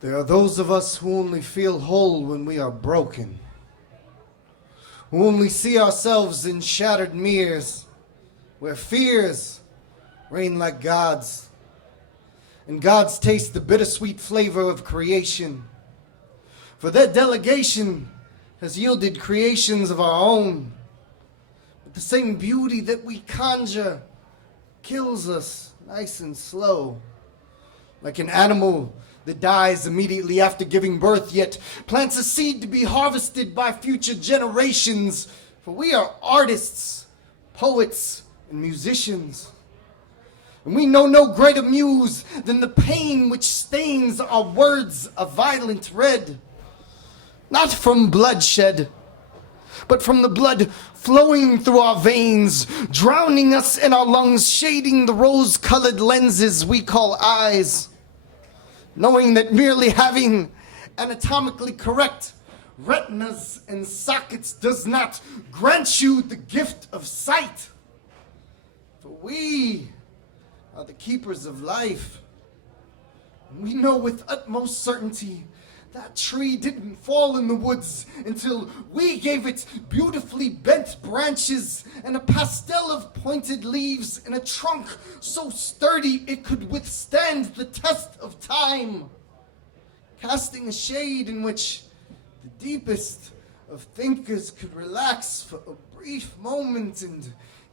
There are those of us who only feel whole when we are broken, who only see ourselves in shattered mirrors, where fears reign like gods, and gods taste the bittersweet flavor of creation. For their delegation has yielded creations of our own, but the same beauty that we conjure kills us nice and slow, like an animal that dies immediately after giving birth, yet plants a seed to be harvested by future generations. For we are artists, poets, and musicians. And we know no greater muse than the pain which stains our words a violent red. Not from bloodshed, but from the blood flowing through our veins, drowning us in our lungs, shading the rose-colored lenses we call eyes. Knowing that merely having anatomically correct retinas and sockets does not grant you the gift of sight. For we are the keepers of life. And we know with utmost certainty that tree didn't fall in the woods until we gave it beautifully bent branches and a pastel of pointed leaves and a trunk so sturdy it could withstand the test of time, casting a shade in which the deepest of thinkers could relax for a brief moment and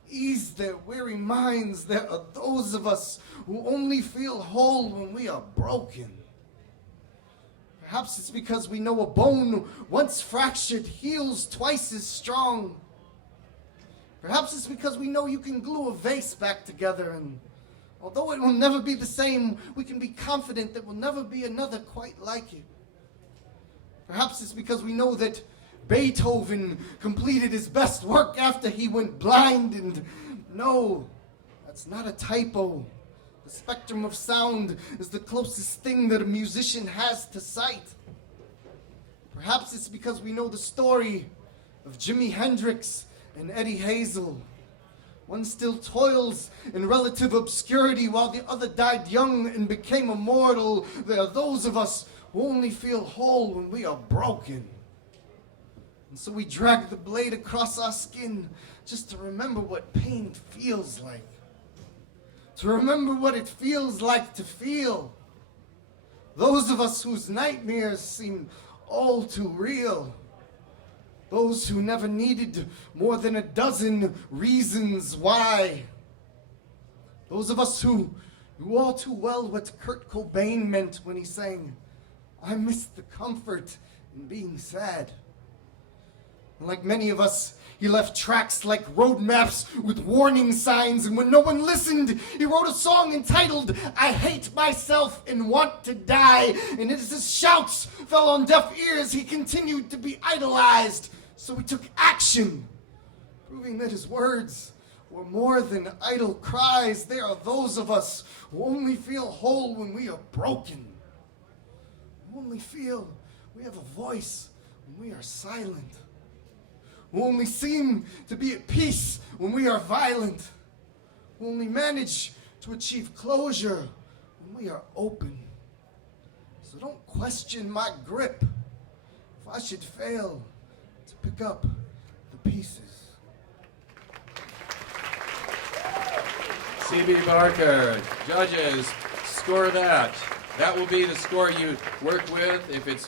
ease their weary minds. There are those of us who only feel whole when we are broken. Perhaps it's because we know a bone once fractured heals twice as strong. Perhaps it's because we know you can glue a vase back together, and although it will never be the same, we can be confident there will never be another quite like it. Perhaps it's because we know that Beethoven completed his best work after he went blind, and no, that's not a typo. The spectrum of sound is the closest thing that a musician has to sight. Perhaps it's because we know the story of Jimi Hendrix and Eddie Hazel. One still toils in relative obscurity while the other died young and became immortal. There are those of us who only feel whole when we are broken. And so we drag the blade across our skin just to remember what pain feels like. To remember what it feels like to feel. Those of us whose nightmares seem all too real. Those who never needed more than a dozen reasons why. Those of us who knew all too well what Kurt Cobain meant when he sang, "I miss the comfort in being sad." Like many of us, he left tracks like road maps with warning signs, and when no one listened, he wrote a song entitled, "I Hate Myself and Want to Die," and as his shouts fell on deaf ears, he continued to be idolized. So he took action, proving that his words were more than idle cries. There are those of us who only feel whole when we are broken, who only feel we have a voice when we are silent, who only seem to be at peace when we are violent, who only manage to achieve closure when we are open. So don't question my grip if I should fail to pick up the pieces. C.B. Barker, judges, score that. That will be the score you work with. If it's